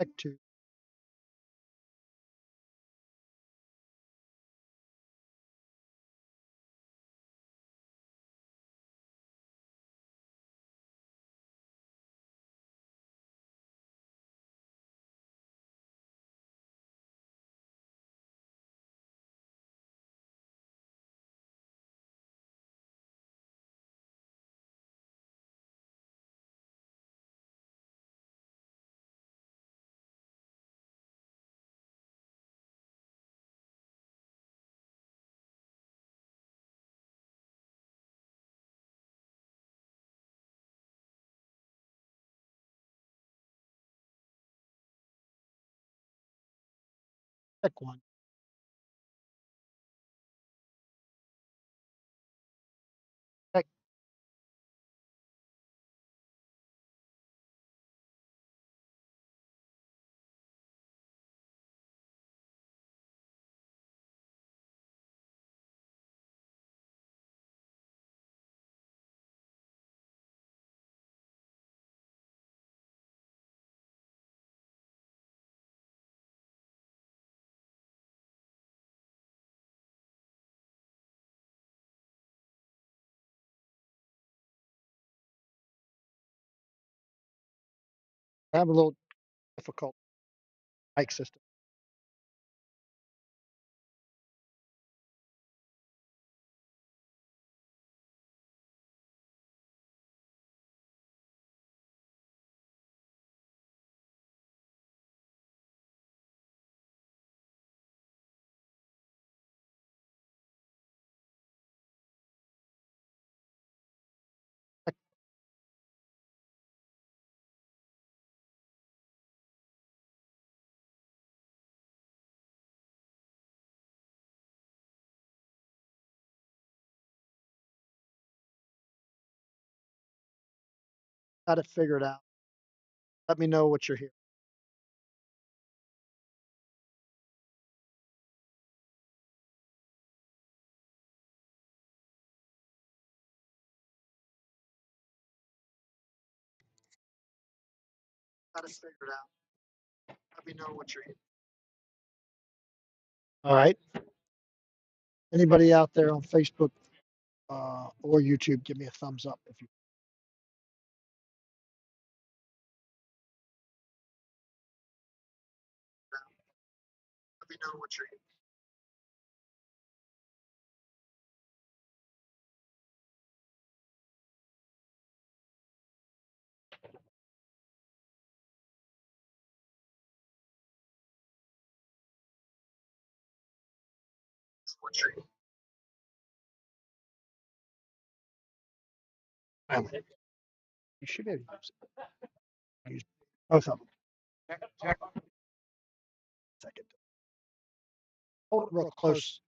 Check two. Check one. Check. I have a little difficult mic system. Check. Got it figured out. Let me know what you're hearing. Got it figured out. Let me know what you're hearing. All right. Anybody out there on Facebook or YouTube, give me a thumbs up if you. Let me know what you're hearing. What you're hearing. You should be able to use both of them. Second. Hold it real close.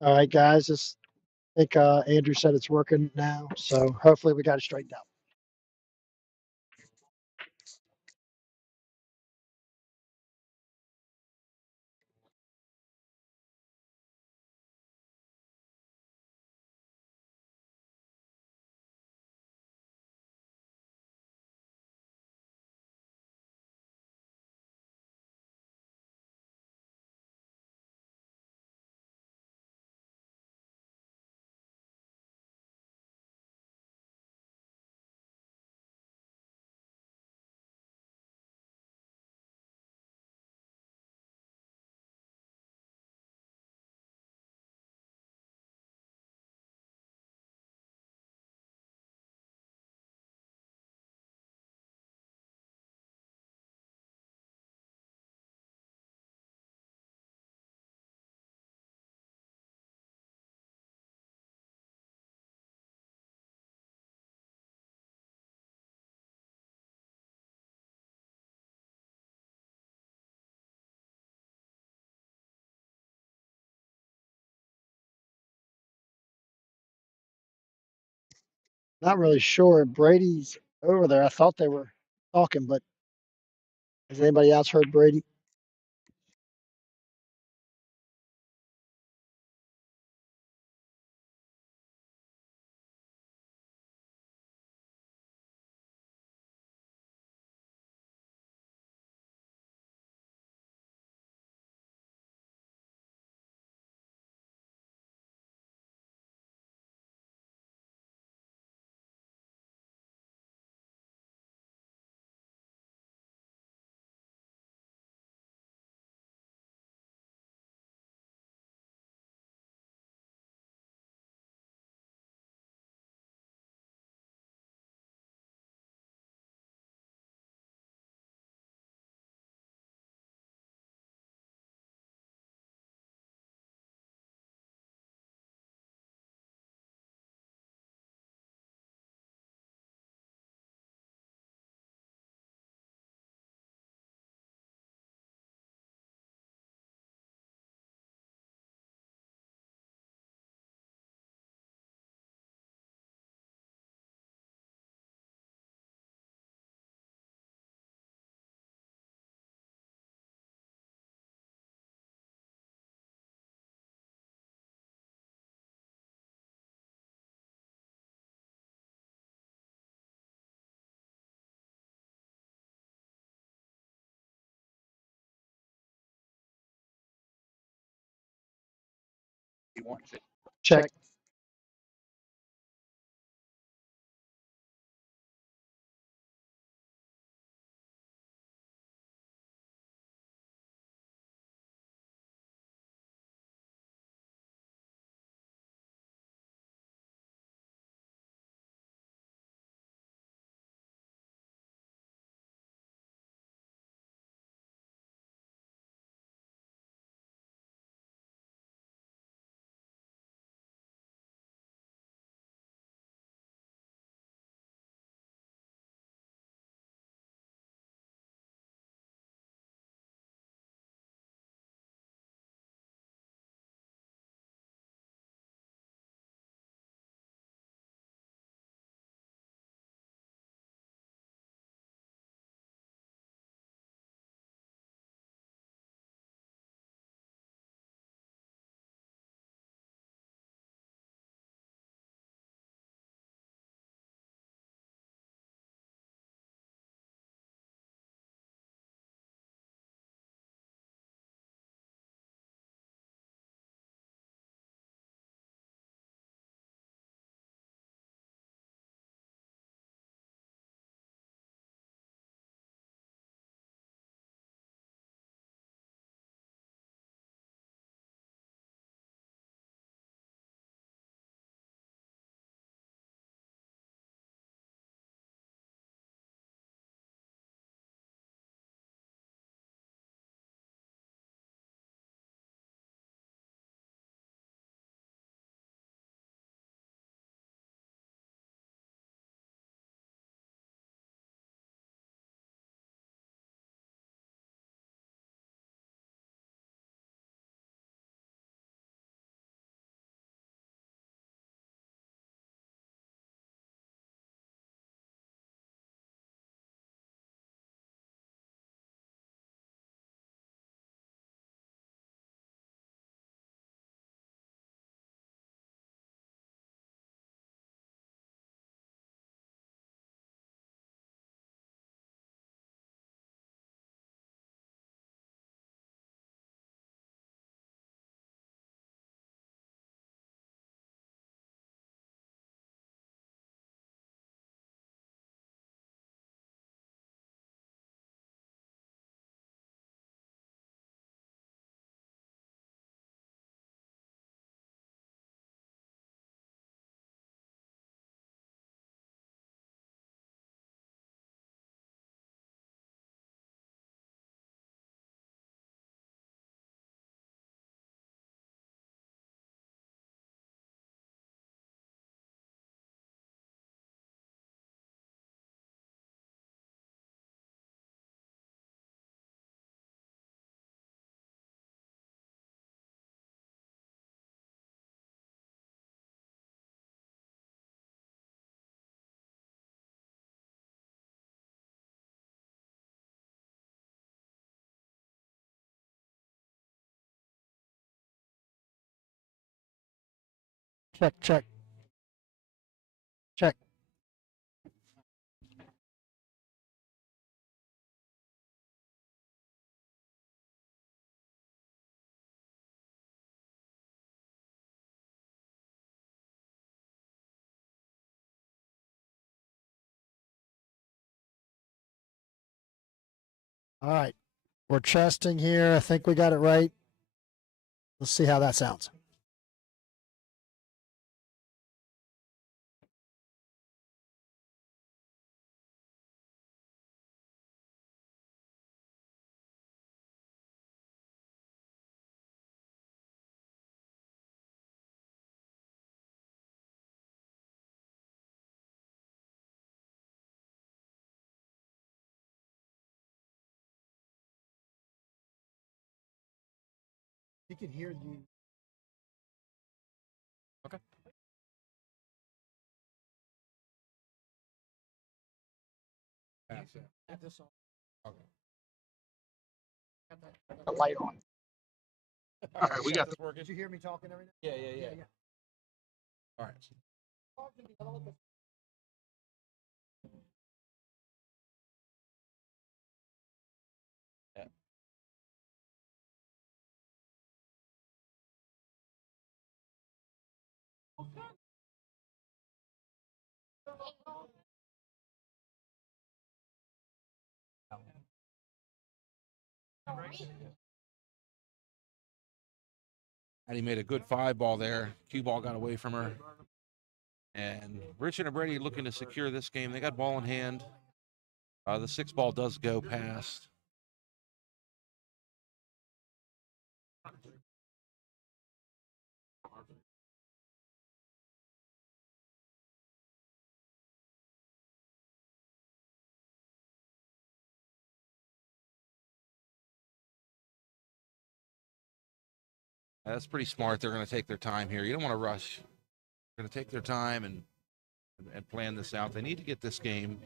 All right, guys. I think Andrew said it's working now, so hopefully we got it straightened out. Not really sure. Brady's over there. I thought they were talking, but has anybody else heard Brady? Check. Check, check, check. All right. We're chesting here. I think we got it right. Let's see how that sounds. He can hear you. Okay. Have this on. Okay. The light on. All right, we got this working. Did you hear me talking and everything? Yeah. All right. Yeah. And he made a good 5 ball there. Cue ball got away from her. And Richard and Brady looking to secure this game. They got ball in hand. The 6 ball does go past. That's pretty smart. They're going to take their time here. You don't want to rush. They're going to take their time and plan this out. They need to get this game.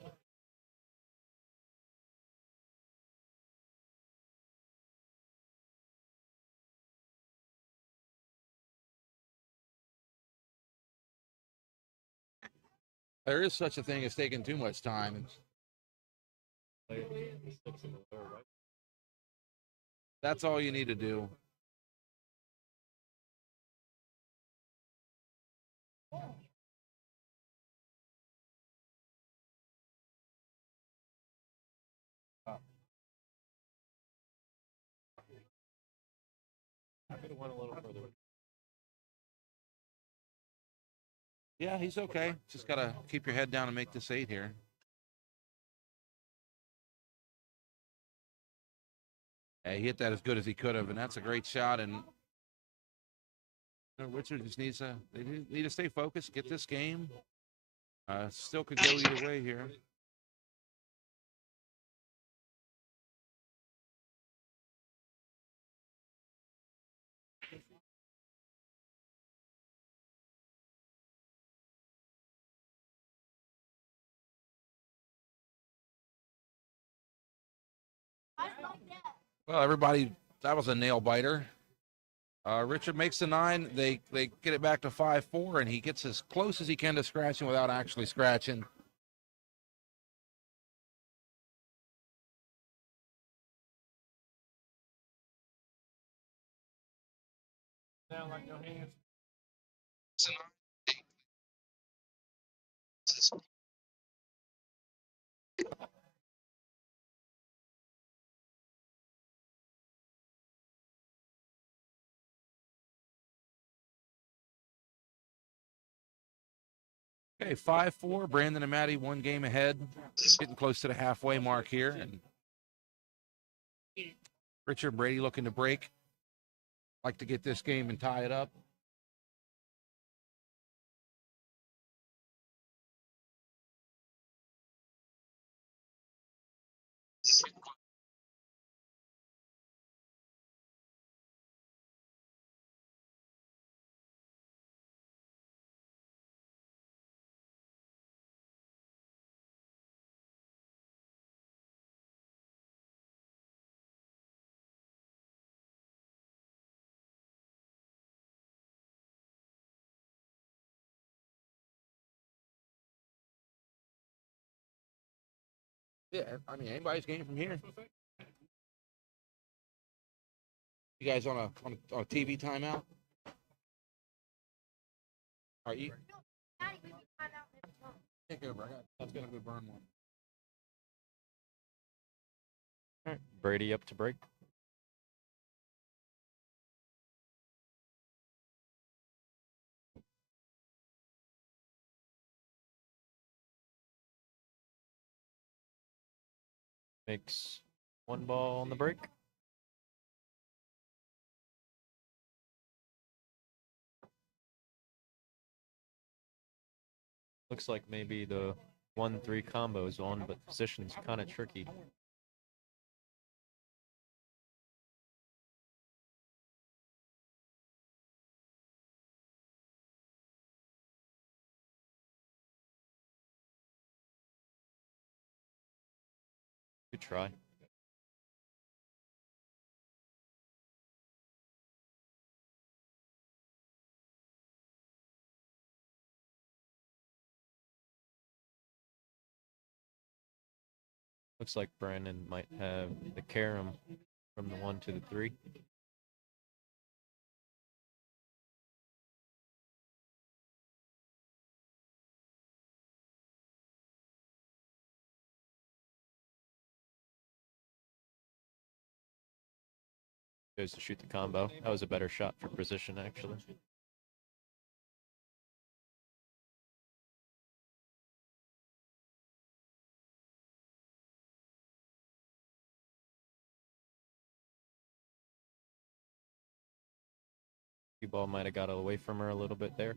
There is such a thing as taking too much time. That's all you need to do. I could have went a little further. Yeah, he's okay. Just got to keep your head down and make this 8 here. Yeah, he hit that as good as he could have, and that's a great shot. And Richard just needs to need to stay focused, get this game. Still could go either way here. Well, everybody, that was a nail biter. Richard makes the 9. They get it back to 5-4, and he gets as close as he can to scratching without actually scratching. Down like no hands. Okay, 5-4. Brandon and Maddie 1 game ahead. Getting close to the halfway mark here. And Richard and Brady looking to break. Like to get this game and tie it up. Yeah, I mean anybody's game from here. You guys on a TV timeout? Are you? Take over. That's gonna go burn one. All right, Brady up to break. Makes one ball on the break. Looks like maybe the 1-3 combo is on, but position's kind of tricky. Good try. Looks like Brandon might have the carom from the 1 to the 3. Goes to shoot the combo. That was a better shot for position, actually. Cue ball might have got away from her a little bit there.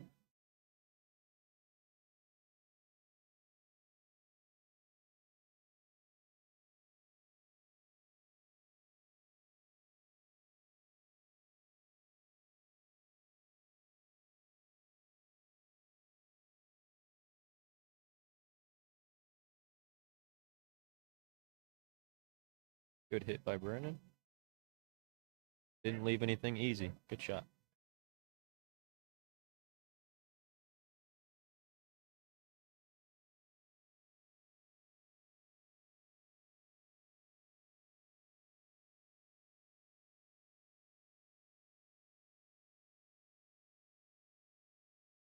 Good hit by Brandon. Didn't leave anything easy. Good shot.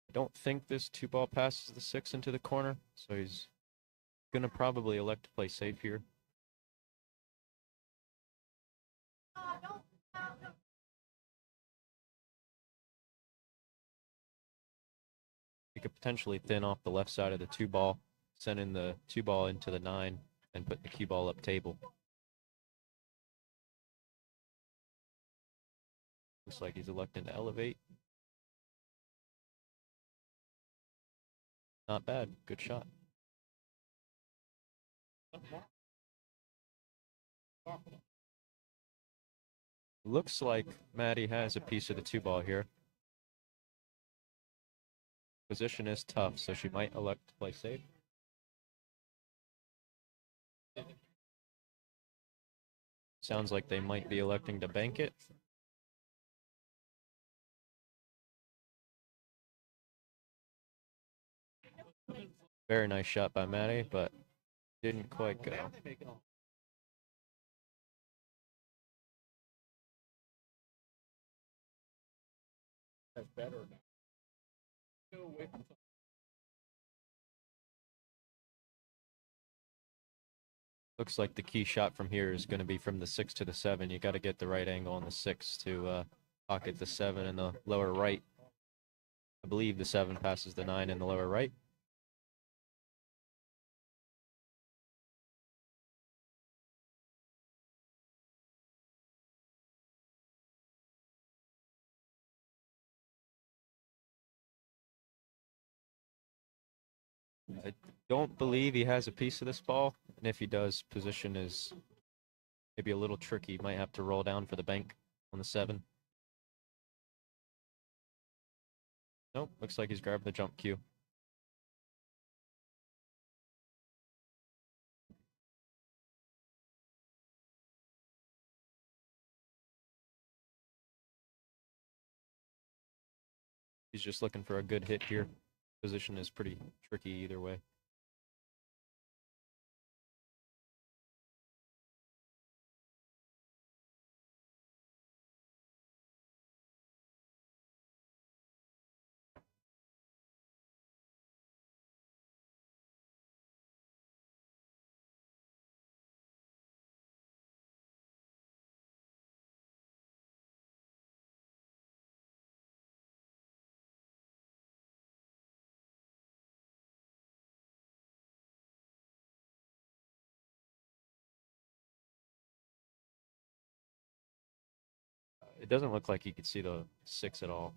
I don't think this 2-ball passes the 6 into the corner, so he's gonna probably elect to play safe here. He could potentially thin off the left side of the 2-ball, sending the 2-ball into the 9, and put the cue ball up table. Looks like he's electing to elevate. Not bad. Good shot. Looks like Maddie has a piece of the 2-ball here. Position is tough, so she might elect to play safe. Sounds like they might be electing to bank it. Very nice shot by Maddie, but didn't quite go. That's better. Looks like the key shot from here is going to be from the 6 to the 7. You got to get the right angle on the 6 to pocket the 7 in the lower right. I believe the 7 passes the 9 in the lower right. I don't believe he has a piece of this ball, and if he does, position is maybe a little tricky. Might have to roll down for the bank on the 7. Nope, looks like he's grabbing the jump cue. He's just looking for a good hit here. Position is pretty tricky either way. It doesn't look like you could see the 6 at all.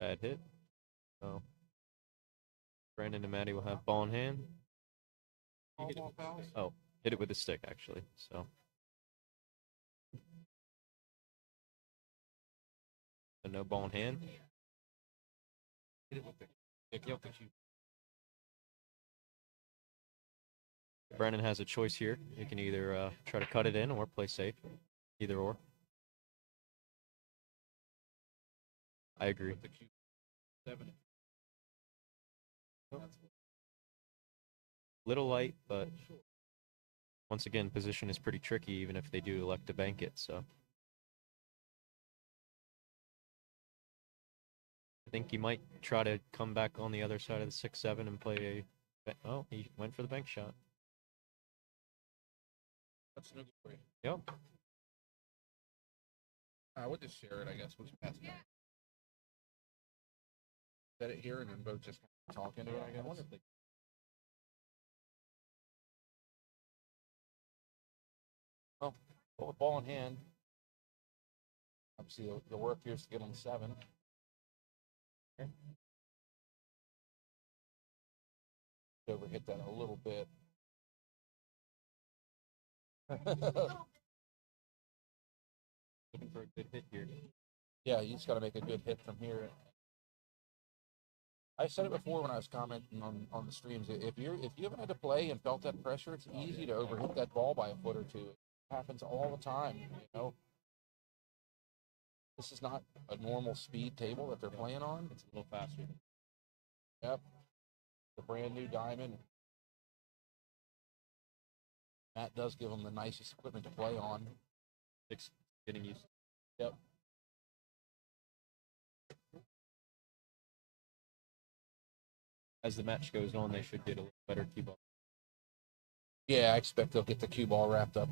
Bad hit. Oh. Brandon and Maddie will have ball in hand. Oh, hit it with a stick, actually. So. No ball in hand. Brandon has a choice here. You can either try to cut it in or play safe. Either or. I agree. Little light, but once again, position is pretty tricky even if they do elect to bank it, so. I think he might try to come back on the other side of the 6-7 and play a... Oh, he went for the bank shot. That's no good for you. Yep. We'll just share it, I guess. We'll just pass it back. Set it here and then both just talk into it, I guess. Well, with ball in hand. Obviously, the work here is to get on 7. Okay. Overhit that a little bit. Looking for a good hit here. Yeah, you just got to make a good hit from here. I said it before when I was commenting on the streams. If you haven't had to play and felt that pressure, it's easy to overhit that ball by a foot or two. It happens all the time. You know, this is not a normal speed table that they're playing on. It's a little faster. Yep, the brand new diamond. Matt does give them the nicest equipment to play on. It's getting used. Yep. As the match goes on, they should get a little better cue ball. Yeah, I expect they'll get the cue ball wrapped up.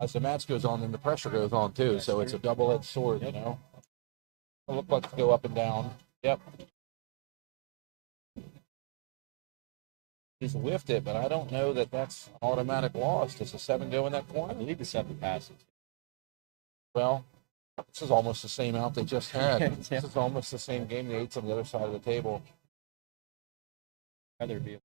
As the match goes on, then the pressure goes on too. So it's a double-edged sword, you know. It'll look like to go up and down. Yep. He's whiffed it, but I don't know that that's an automatic loss. Does the 7 go in that I corner? believe the 7 passes. Well, this is almost the same out they just had. Yeah. This is almost the same game the 8's on the other side of the table. Rather be.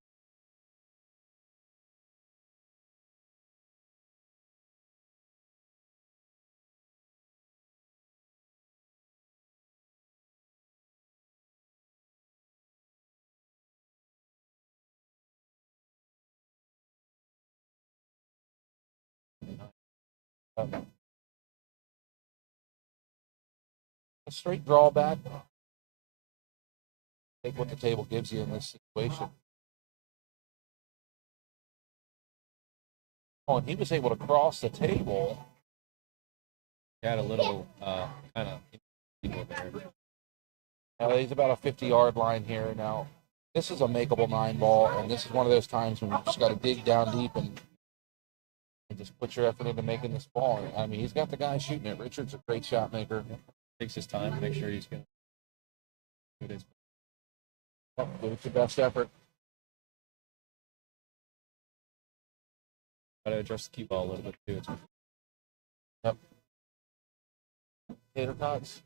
A straight drawback. Take what the table gives you in this situation. Oh, and he was able to cross the table. He had a little kind of people there. He's about a 50-yard line here now. This is a makeable 9 ball, and this is one of those times when you just got to dig down deep and just put your effort into making this ball. I mean, he's got the guy shooting it. Richard's a great shot maker. Takes his time to make sure he's going to do his. Give it your best effort. Got to adjust the cue ball a little bit too. Yep. Tater tots.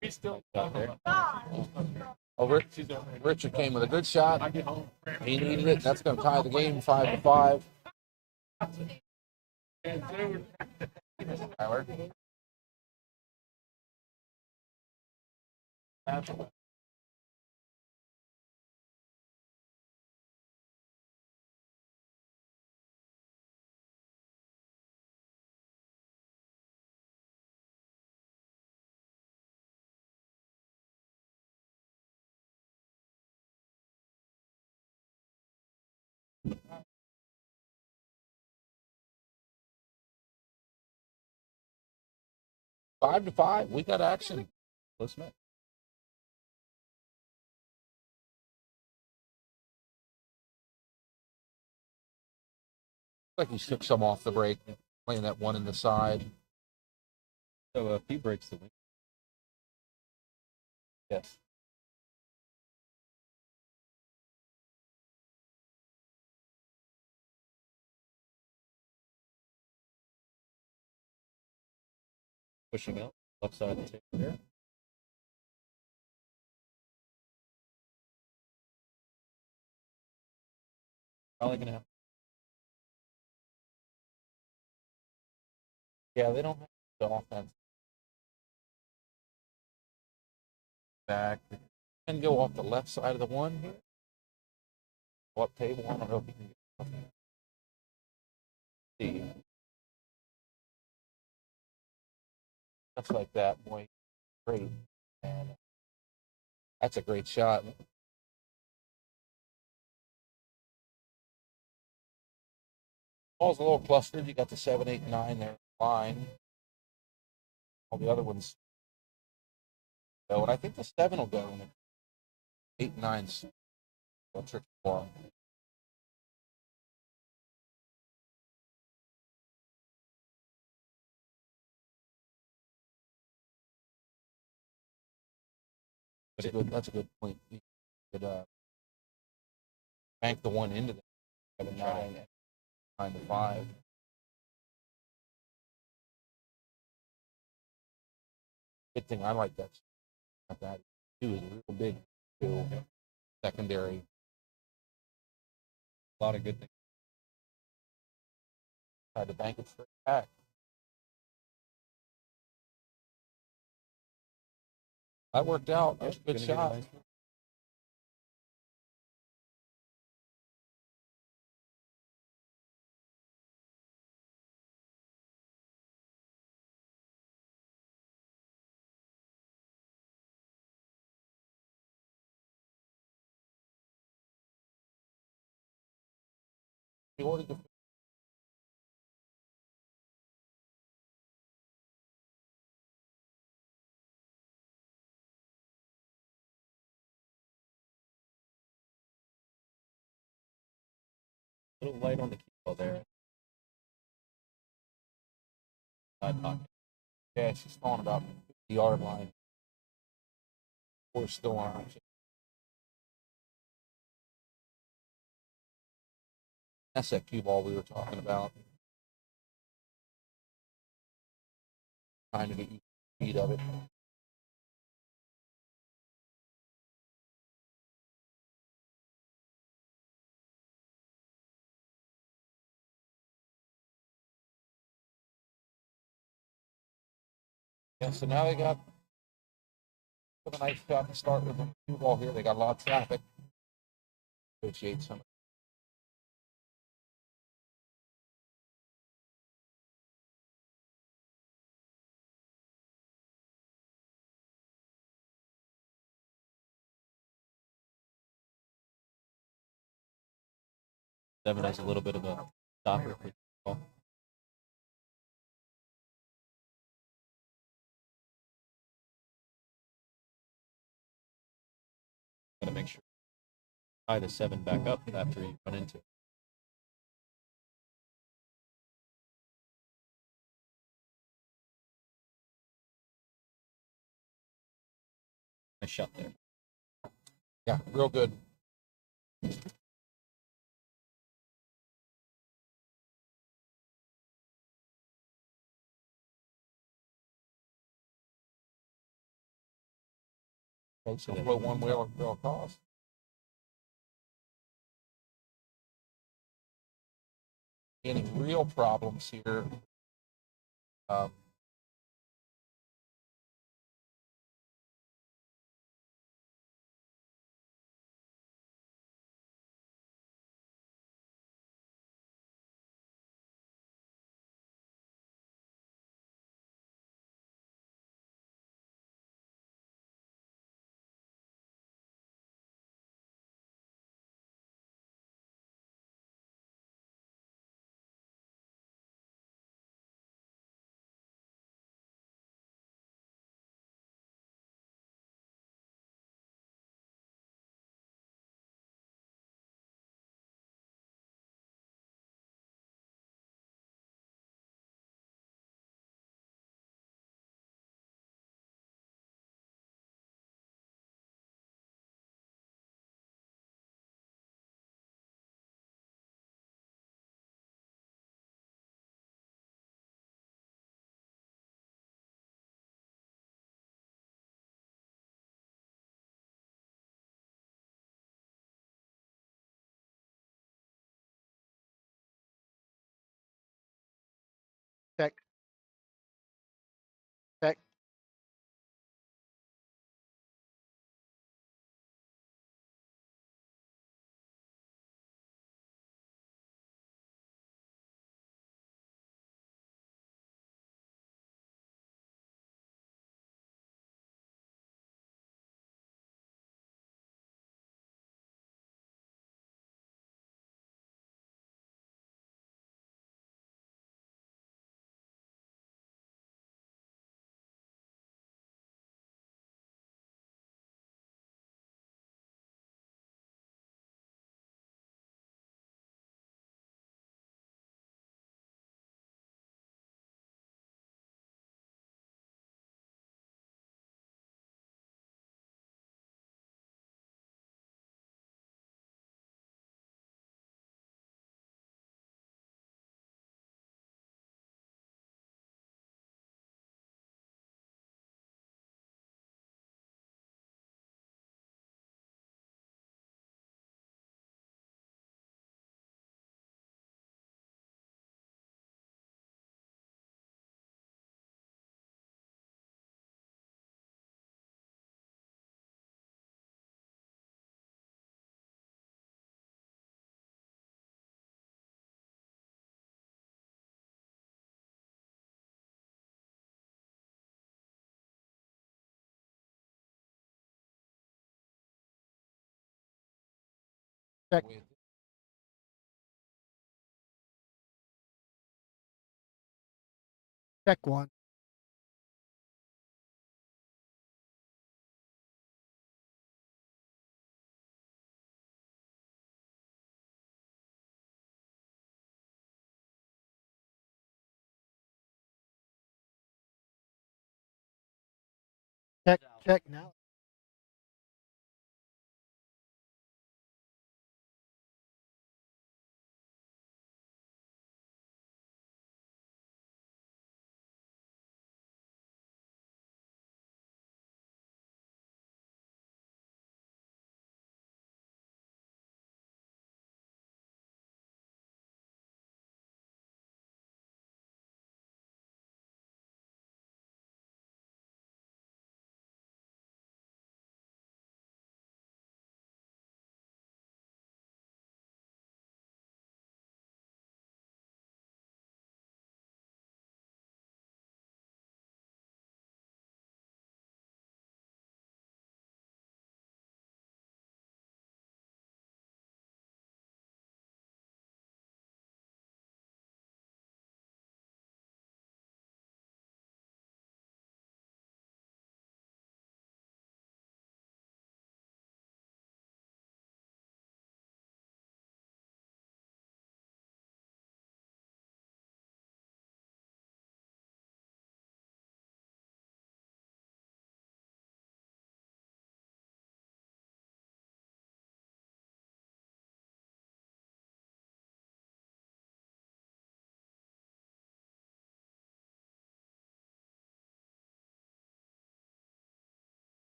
He's still out there. Oh, Richard came with a good shot. He needed it. That's going to tie the game 5-5. Tyler. Five to 5. We got action. Let's make. Like he took some off the brake, playing that one in the side. So if he breaks the wing. Yes. Pushing out left side of the table there. Probably gonna have. Yeah, they don't have the offense back. And go off the left side of the one here. Go up table. I don't know if you can see. Stuff like that, boy. Great. And that's a great shot. Ball's a little clustered. You got the 7, 8, 9 there line. All the other ones go. And I think the 7 will go. And 8 and 9's a tricky for him. That's a good point. You could bank the one into the 7, 9, and 9 to 5. Good thing I like that. That too is real big too. Secondary. A lot of good things. Tried to bank it straight back. That worked out. That was a good shot. He ordered the A little light on the key ball there. Side pocket. Yeah, she's throwing about the yard line. We're still on. That's that cue ball we were talking about. Trying to get you speed of it. Yeah, so now they got a nice shot to start with the cue ball here. They got a lot of traffic. Negotiate some. 7 has a little bit of a stopper for the ball. Got to make sure tie the 7 back up after you run into it. Nice shot there. Yeah, real good. So throw one wheel across. Any real problems here? Um, Check. Check one. Check now.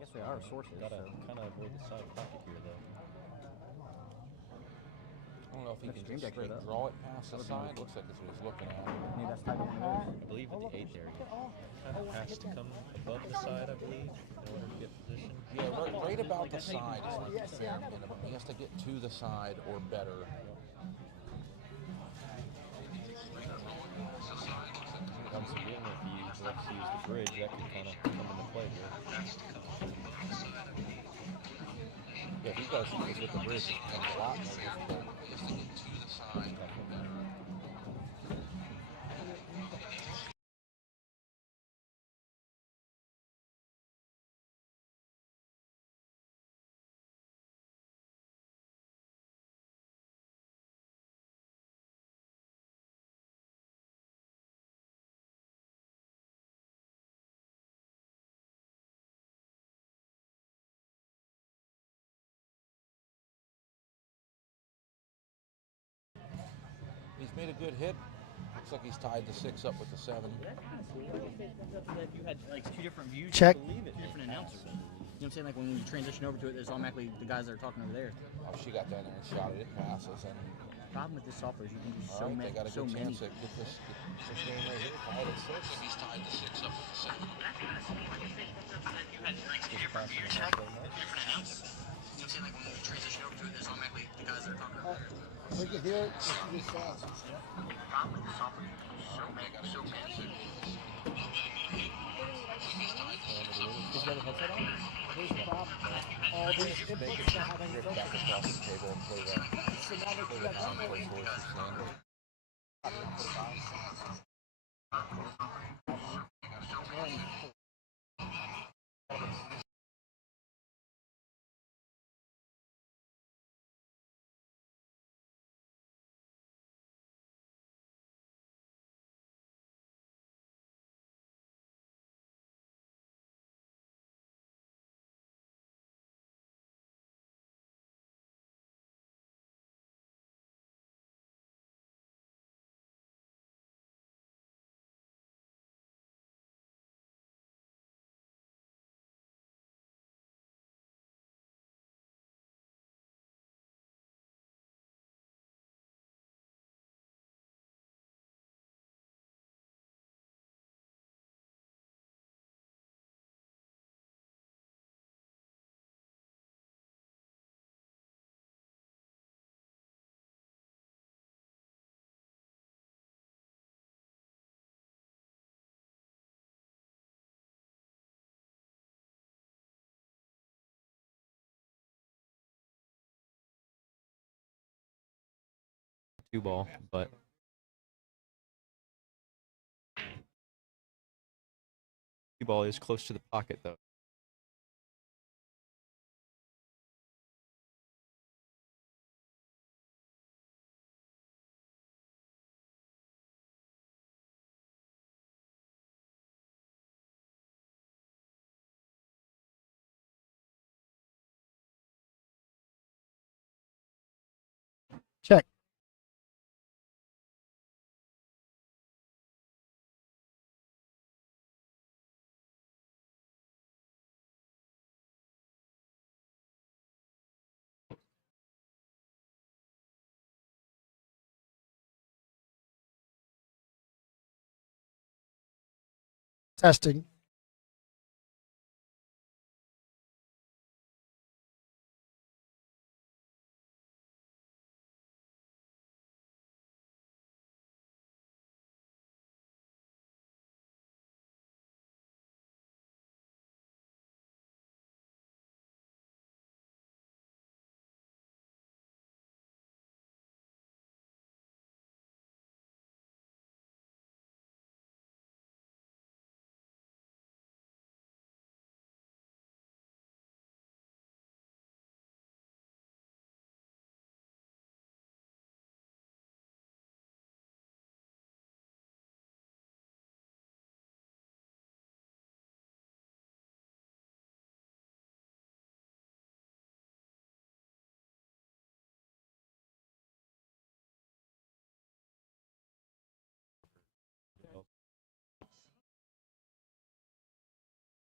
I guess they are sources. Gotta So. kind of avoid the side pocket here, though. I don't know if he That's can Dream just Deck here, straight though. draw it past the That would be side. nice. Looks like that's what he's looking at. Maybe that's tied to one of those. I believe with the 8 there, you kind of has to come above the side, I believe, in order to get position. Yeah, right about the side is like the bare minimum. He has to get to the side or better. Once again, if he wants to use the bridge, that could kind of come into play here. Yeah, if he goes with the bridge, it becomes a lot more difficult. He has to get to the side or better. He's made a good hit. Looks like he's tied the 6 up with the 7. Like you had like two different views. Check. Two different announcers. You know what I'm saying? Like when you transition over to it, there's automatically the guys that are talking over there. Oh, she got down there and shot it. It passes. And The problem with this software is you can do all so right, many. they got a So good many. chance to get this game right here. Tied at 6. Looks like he's tied the 6 up with the 7. You had like two different views. Check. Two different announcers. You know what I'm saying? Like when you transition over to it, there's automatically the guys that are talking over there. We can hear it. It's really fast. The problem with this software is you can do so many. So many. He's got a headset on? Here's the problem. All these inputs that have Drift back across the table and play the down play towards your standard. Two ball, but two ball is close to the pocket, though. Check. Testing.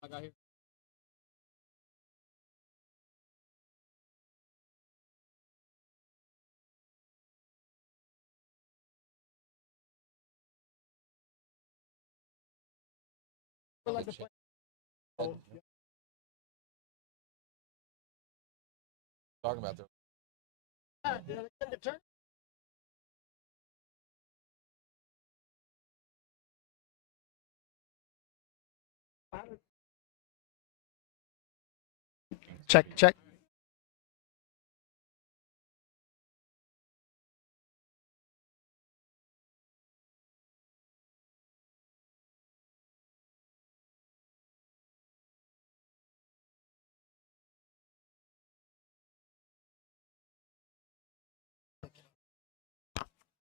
I got here. Talking about the Check, check.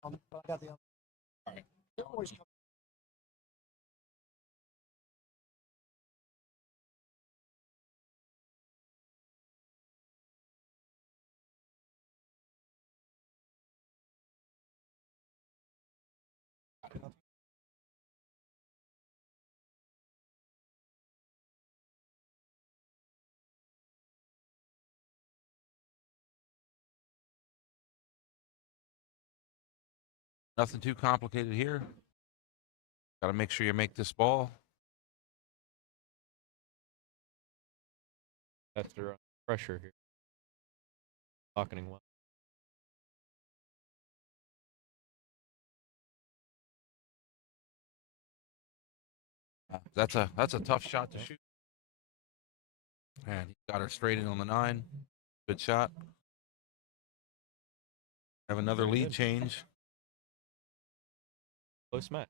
I got the nothing too complicated here. Got to make sure you make this ball. That's the pressure here. Pocketing well. That's a tough shot to shoot. And he got her straight in on the 9. Good shot. Have another Very lead good. change. Close match.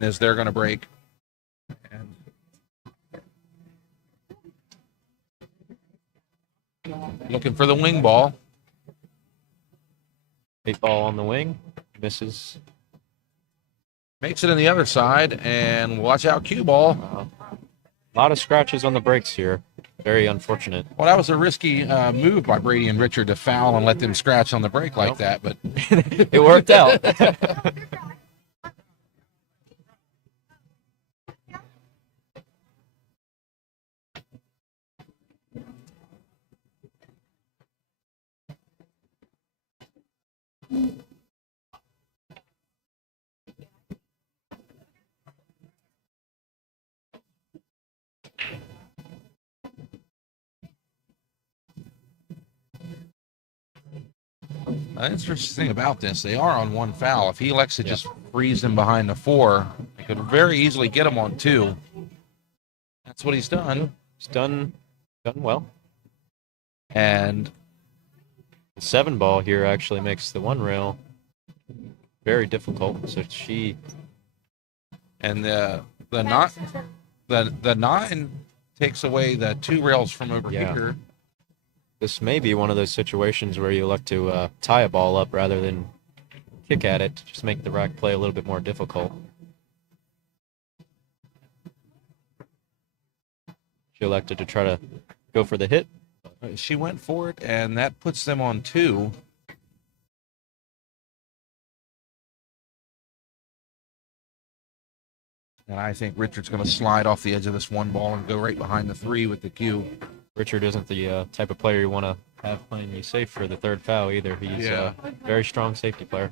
as they're going to break. And looking for the wing ball. 8 ball on the wing. Misses. Makes it on the other side, and watch out, cue ball. A lot of scratches on the breaks here. Very unfortunate. Well, that was a risky move by Brady and Richard to foul and let them scratch on the break like that, but it worked out. The interesting thing about this, they are on 1 foul. If he elects to just freeze them behind the 4, he could very easily get them on 2. That's what he's done. He's done well. And the 7 ball here actually makes the 1 rail very difficult. So she and the 9 takes away the 2 rails from over here. This may be one of those situations where you look to tie a ball up rather than kick at it to just make the rack play a little bit more difficult. She elected to try to go for the hit. She went for it, and that puts them on 2. And I think Richard's going to slide off the edge of this 1 ball and go right behind the 3 with the cue. Richard isn't the type of player you want to have playing you safe for the 3rd foul either. He's a very strong safety player.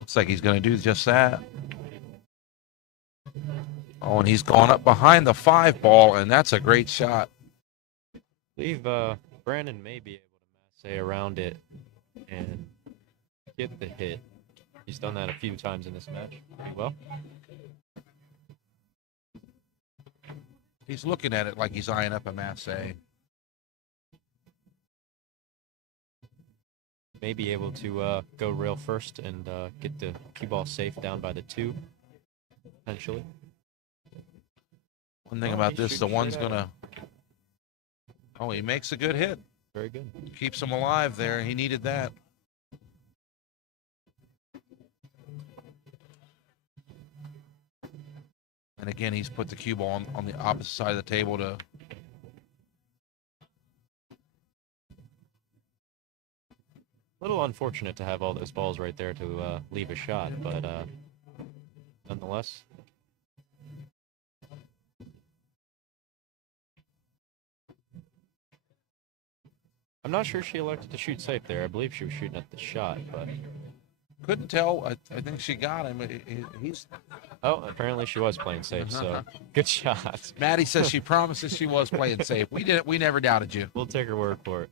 Looks like he's going to do just that. Oh, and he's gone up behind the 5 ball, and that's a great shot. I believe Brandon may be able to masse around it and get the hit. He's done that a few times in this match pretty well. He's looking at it like he's eyeing up a masse. May be able to go rail first and get the cue ball safe down by the 2, potentially. One thing about this, the 1's going to... Oh, he makes a good hit. Very good. Keeps him alive there. He needed that. And again, he's put the cue ball on the opposite side of the table to... A little unfortunate to have all those balls right there to leave a shot, but nonetheless. I'm not sure she elected to shoot safe there. I believe she was shooting at the shot, but... Couldn't tell. I think she got him. He's... Oh, apparently she was playing safe, so good shot. Maddie says she promises she was playing safe. We never doubted you. We'll take her word for it.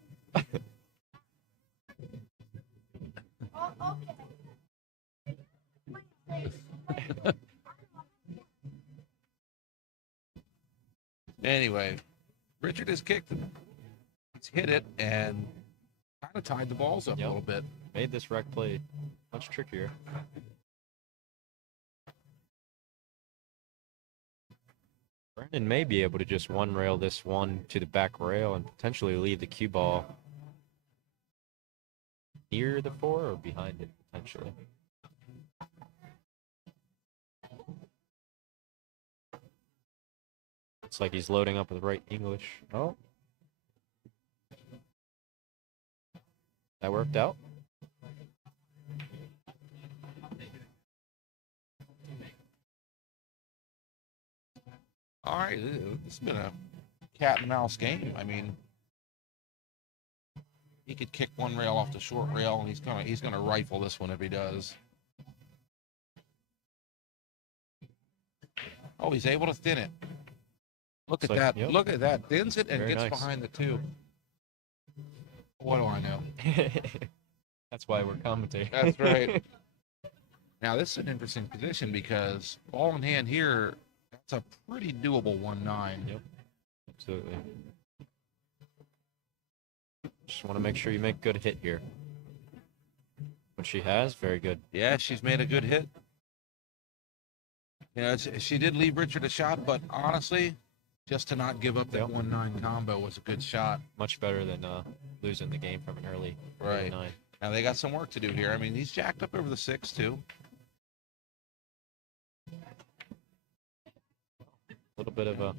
Anyway, Richard has kicked it. He's hit it and kind of tied the balls up a little bit. Made this rack play much trickier. Brandon may be able to just 1 rail this 1 to the back rail and potentially leave the cue ball near the 4 or behind it, potentially. Looks like he's loading up with right English. Oh. That worked out. All right, it's been a cat and mouse game. I mean, he could kick 1 rail off the short rail, and he's gonna rifle this one if he does. Oh, he's able to thin it. Look at that. Yep. Look at that. Thins it and Very gets nice. behind the 2. What do I know? That's why we're commentating. That's right. Now, this is an interesting position because ball in hand here, that's a pretty doable 1-9. Yep. Absolutely. Just want to make sure you make a good hit here. Which she has, very good. Yeah, she's made a good hit. You know, she did leave Richard a shot, but honestly, just to not give up that 1-9 combo was a good shot. Much better than losing the game from an early 9. Now they got some work to do here. I mean, he's jacked up over the 6 too. A little bit of a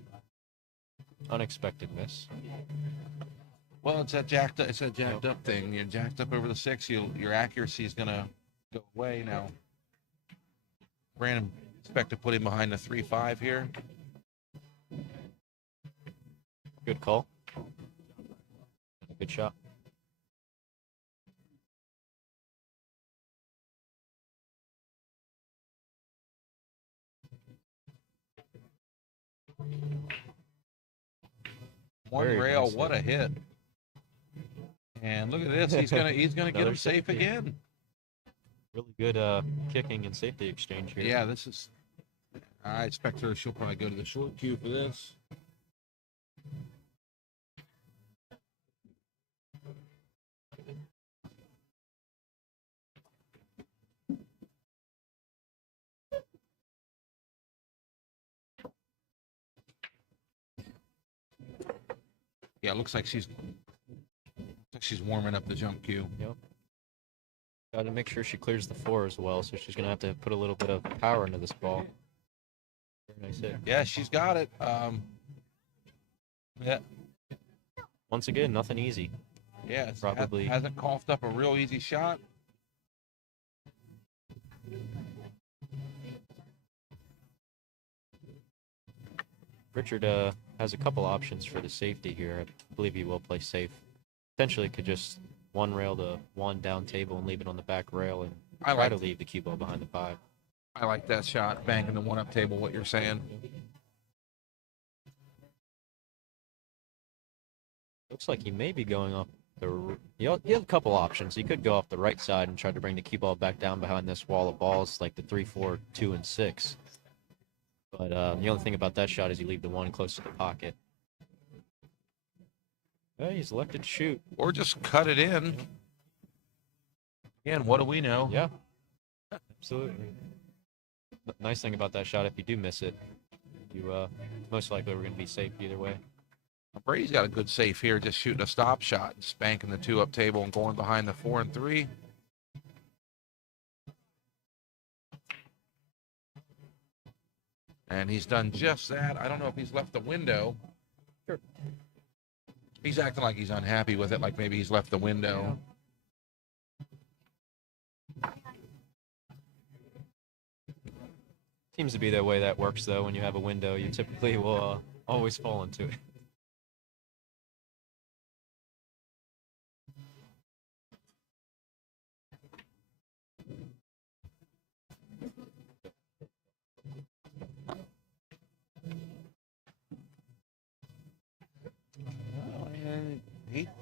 unexpected miss. Well, it's a jacked up thing. You're jacked up over the 6. Your accuracy is gonna go away now. Brandon expect to put him behind the 3-5 here. Good call. Good shot. One Very rail, nice what a hit. And look at this, he's gonna get him safe again. Really good kicking and safety exchange here. Yeah, this is. I expect she'll probably go to the short queue for this. Yeah, it looks like she's warming up the jump queue. Yep. Got to make sure she clears the 4 as well, so she's going to have to put a little bit of power into this ball. Very nice hit. Yeah, she's got it. Yeah. Once again, nothing easy. Yeah, Probably hasn't coughed up a real easy shot. Richard has a couple options for the safety here. I believe he will play safe. Potentially could just 1 rail to 1 down table and leave it on the back rail and try to leave the cue ball behind the 5. I like that shot, banking the 1-up table, what you're saying. Looks like he may be going off the... He has a couple options. He could go off the right side and try to bring the cue ball back down behind this wall of balls, like the 3, 4, 2, and 6. But the only thing about that shot is you leave the 1 close to the pocket. Yeah, he's elected to shoot. Or just cut it in. Again, what do we know? Yeah, absolutely. The nice thing about that shot, if you do miss it, you most likely we're going to be safe either way. Brady's got a good safe here, just shooting a stop shot, just banking the 2-up table and going behind the 4 and 3. And he's done just that. I don't know if he's left the window. Sure. He's acting like he's unhappy with it, like maybe he's left the window. Seems to be the way that works, though. When you have a window, you typically will always fall into it.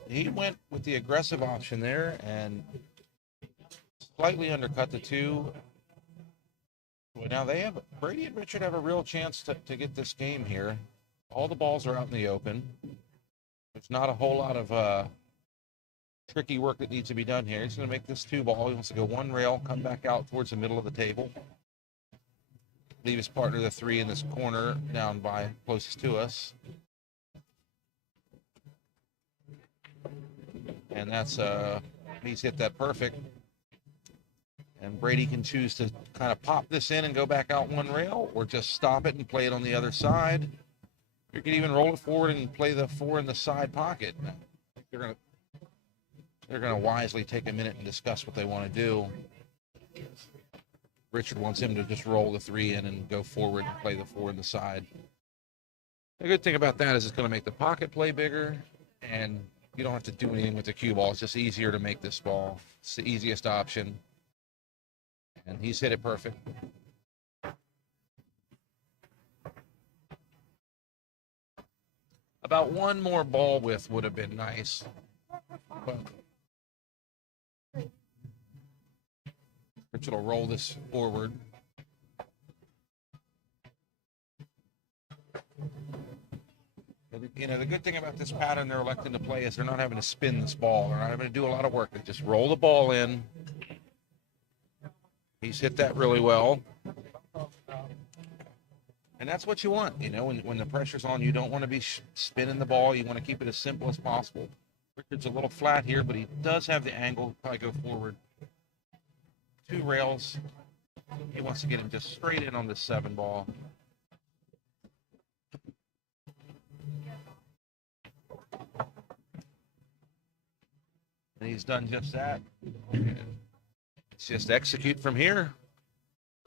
He went with the aggressive option there and slightly undercut the 2. Now Brady and Richard have a real chance to get this game here. All the balls are out in the open. There's not a whole lot of tricky work that needs to be done here. He's going to make this 2 ball. He wants to go 1 rail, come back out towards the middle of the table. Leave his partner the 3 in this corner down by closest to us. And that's he's hit that perfect. And Brady can choose to kind of pop this in and go back out 1 rail, or just stop it and play it on the other side. You can even roll it forward and play the 4 in the side pocket. They're gonna wisely take a minute and discuss what they want to do. Richard wants him to just roll the 3 in and go forward and play the 4 in the side. The good thing about that is it's going to make the pocket play bigger, and you don't have to do anything with the cue ball. It's just easier to make this ball. It's the easiest option. And he's hit it perfect. About 1 more ball width would have been nice. But Richard will roll this forward. You know, the good thing about this pattern they're electing to play is they're not having to spin this ball. They're not having to do a lot of work. They just roll the ball in. He's hit that really well. And that's what you want, you know, when the pressure's on. You don't want to be spinning the ball. You want to keep it as simple as possible. Richard's a little flat here, but he does have the angle. Probably go forward 2 rails. He wants to get him just straight in on this 7 ball. And he's done just that. It's just execute from here.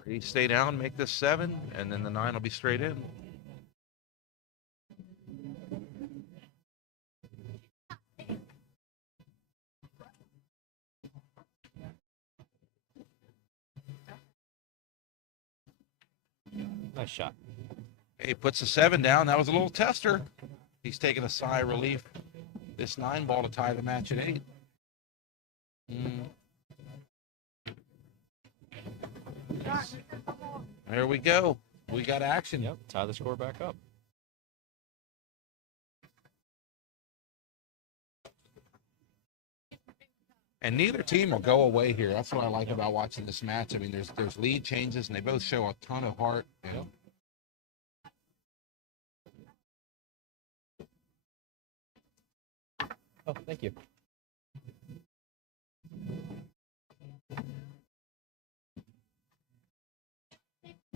Brady stay down, make this 7, and then the 9 will be straight in. Nice shot. He puts the 7 down. That was a little tester. He's taking a sigh of relief. This 9 ball to tie the match at 8. There we go. We got action. Yep, tie the score back up. And neither team will go away here. That's what I like about watching this match. I mean, there's lead changes, and they both show a ton of heart. And Oh, thank you.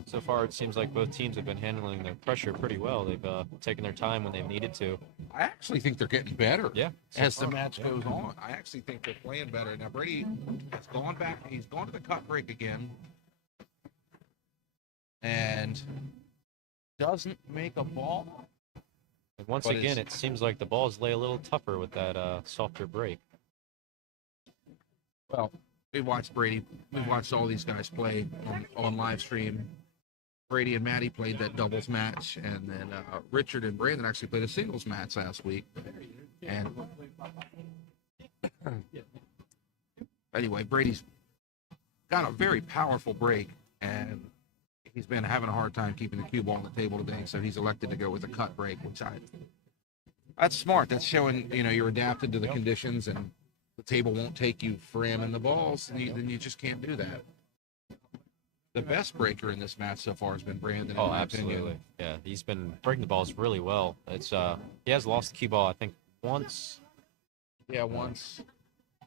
So far, it seems like both teams have been handling their pressure pretty well. They've taken their time when they've needed to. I actually think they're getting better. Yeah. As the match goes on, I actually think they're playing better. Now Brady has gone back. He's gone to the cut break again, and doesn't make a ball. And once But again, it seems like the balls lay a little tougher with that softer break. Well, we watched Brady. We watched all these guys play on live stream. Brady and Maddie played that doubles match, and then Richard and Brandon actually played a singles match last week. And anyway, Brady's got a very powerful break, and he's been having a hard time keeping the cue ball on the table today, so he's elected to go with a cut break, that's smart. That's showing, you know, you're adapted to the conditions, and the table won't take you for ramming the balls, then you just can't do that. The best breaker in this match so far has been Brandon. Oh, absolutely. Yeah, he's been breaking the balls really well. It's he has lost the cue ball, I think, once. Yeah, once.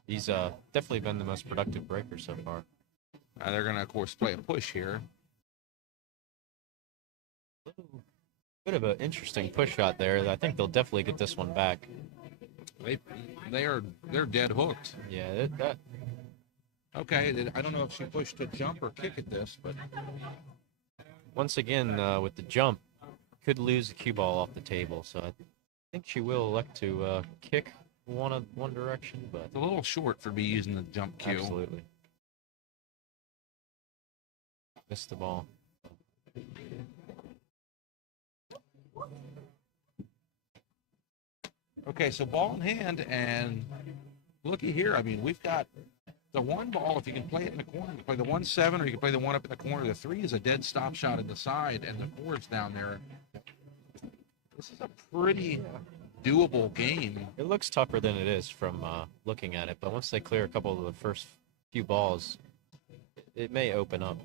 He's definitely been the most productive breaker so far. They're going to, of course, play a push here. Bit of an interesting push shot there. I think they'll definitely get this one back. They're dead hooked. Yeah, that Okay, I don't know if she pushed to jump or kick at this, but once again with the jump, could lose the cue ball off the table. So I think she will elect to kick one direction, but it's a little short for me using the jump cue. Absolutely. Missed the ball. Okay, so ball in hand, and looky here. I mean, we've got the 1 ball. If you can play it in the corner, you can play the 1-7, or you can play the 1 up in the corner. The 3 is a dead stop shot in the side, and the 4 is down there. This is a pretty doable game. It looks tougher than it is from looking at it, but once they clear a couple of the first few balls, it may open up.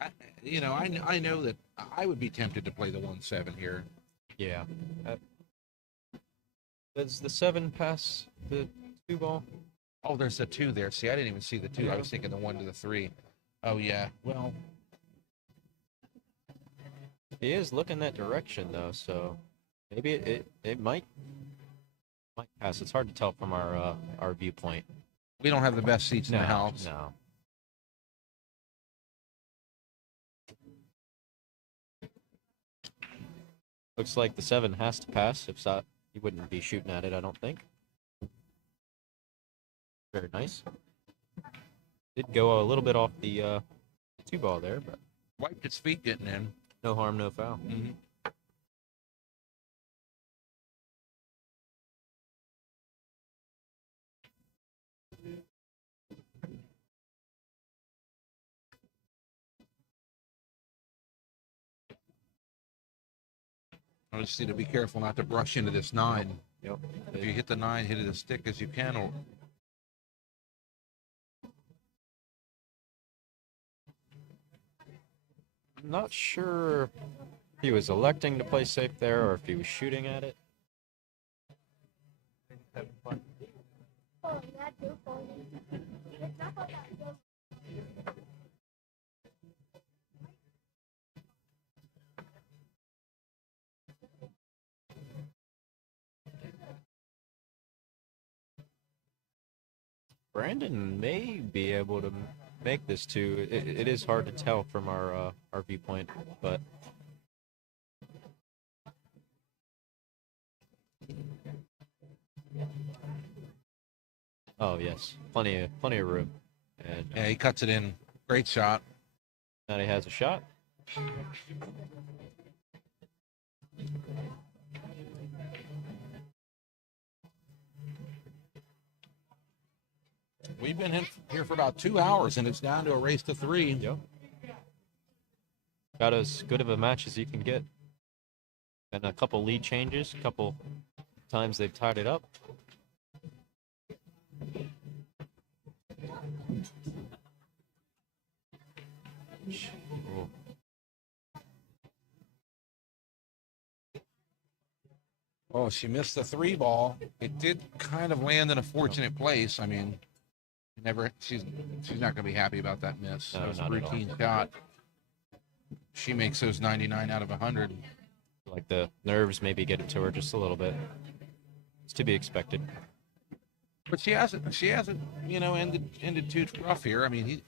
I know that I would be tempted to play the 1-7 here. Yeah. Does the 7 pass the 2 ball? Oh, there's a 2 there. See, I didn't even see the 2. I was thinking the 1 to the 3. Oh, yeah. Well, he is looking that direction, though, so maybe it might pass. It's hard to tell from our viewpoint. we don't have the best seats in the house. No. Looks like the 7 has to pass. If not, he wouldn't be shooting at it, I don't think. Very nice. Did go a little bit off the 2 ball there, but Wiped its feet getting in. no harm, no foul. Mm-hmm. I just need to be careful not to brush into this 9. Yep. If you hit the 9, hit it as thick as you can. Or... I'm not sure if he was electing to play safe there or if he was shooting at it. Brandon may be able to make this too. It is hard to tell from our viewpoint, but oh yes, plenty of room, and Yeah, he cuts it in. Great shot. now he has a shot. We've been here for about 2 hours, and it's down to a race to 3. Yep. Got as good of a match as you can get, and a couple lead changes, a couple times they've tied it up. Oh. Oh, she missed the 3 ball. It did kind of land in a fortunate place. I mean, she's not going to be happy about that miss. No, That was a not at all. routine shot. She makes those 99 out of 100. Like the nerves maybe get it to her just a little bit. It's to be expected. But she hasn't, ended too rough here. I mean,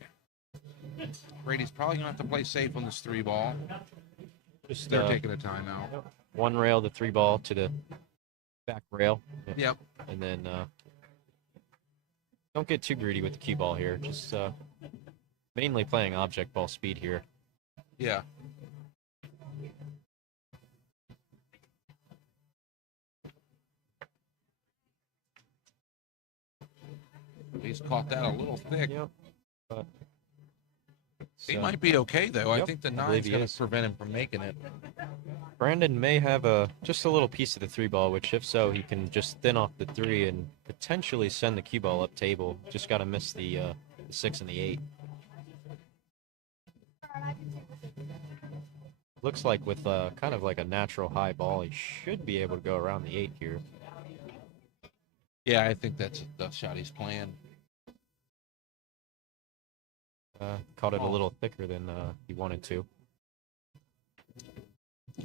Brady's probably going to have to play safe on this 3 ball. Just They're taking a timeout. one rail, the 3 ball to the back rail. Yep. And then don't get too greedy with the cue ball here. Just mainly playing object ball speed here. Yeah. He's caught that a little thick. Yep. But, He so, might be okay, though. I Yep, think the I believe 9's he going is. to prevent him from making it. Brandon may have just a little piece of the 3 ball, which if so, he can just thin off the 3 and potentially send the cue ball up table. Just got to miss the 6 and the 8. Looks like with kind of like a natural high ball, he should be able to go around the 8 here. Yeah, I think that's the shot he's playing. Caught it a little thicker than he wanted to.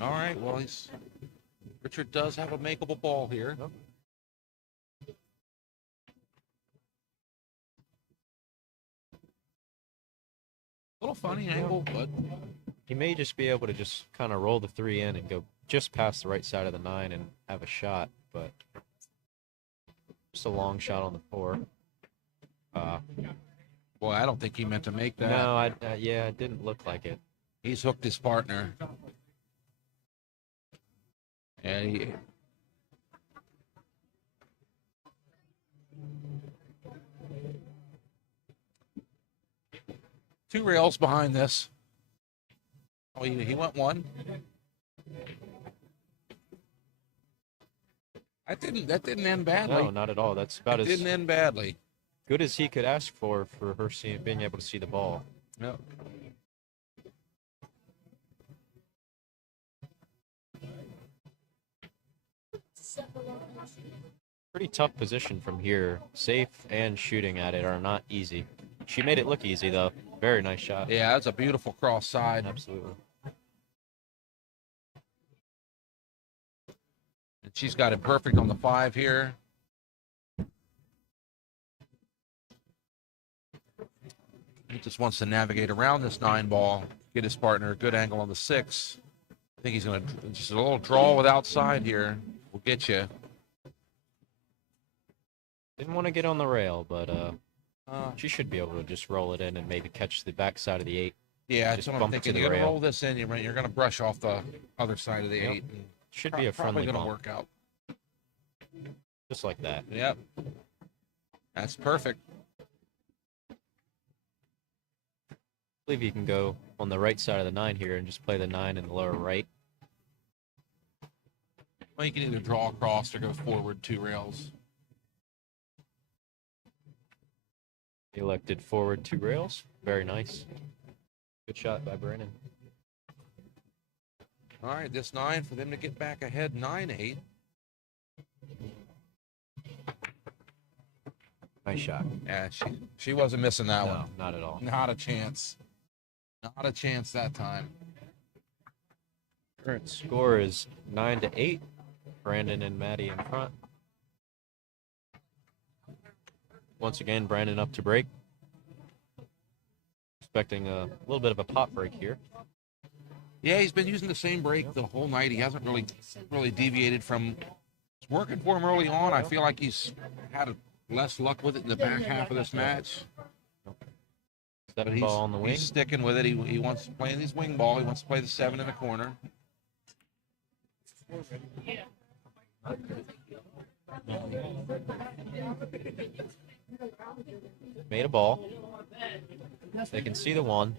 All right, well, Richard does have a makeable ball here. Yep. A little funny angle, but He may just be able to just kind of roll the 3 in and go just past the right side of the 9 and have a shot, but just a long shot on the 4. boy, I don't think he meant to make that. No, yeah, it didn't look like it. He's hooked his partner. And he... Two rails behind this. Oh, he went 1. That didn't end badly. No, not at all. That's about It as didn't end badly. good as he could ask for her being able to see the ball. No. Pretty tough position from here. Safe and shooting at it are not easy. She made it look easy, though. Very nice shot. Yeah, that's a beautiful cross side. Absolutely. And she's got it perfect on the 5 here. He just wants to navigate around this 9 ball, get his partner a good angle on the 6. I think he's going to just a little draw with outside here. Will get you. Didn't want to get on the rail, but she should be able to just roll it in and maybe catch the back side of the 8. Yeah, that's Just what I'm bump to thinking. the You're going to rail. roll this in. You're going to brush off the other side of the Yep. 8. And Should be a friendly probably going to bump, work out. just like that. Yep. That's perfect. I believe you can go on the right side of the 9 here and just play the 9 in the lower right. Well, you can either draw across or go forward 2 rails. Elected forward 2 rails. Very nice. Good shot by Brandon. All right, this 9 for them to get back ahead 9-8. Nice shot. Yeah, she wasn't missing that No, one. not at all. Not a chance. Not a chance that time. Current score is 9-8. Brandon and Maddie in front. Once again, Brandon up to break. Expecting a little bit of a pop break here. Yeah, he's been using the same break the whole night. He hasn't really deviated from. It's working for him early on. I feel like he's had less luck with it in the back half of this match. But 7 ball on the wing. He's sticking with it. He wants to play these wing ball. He wants to play the 7 in the corner. Made a ball. They can see the 1.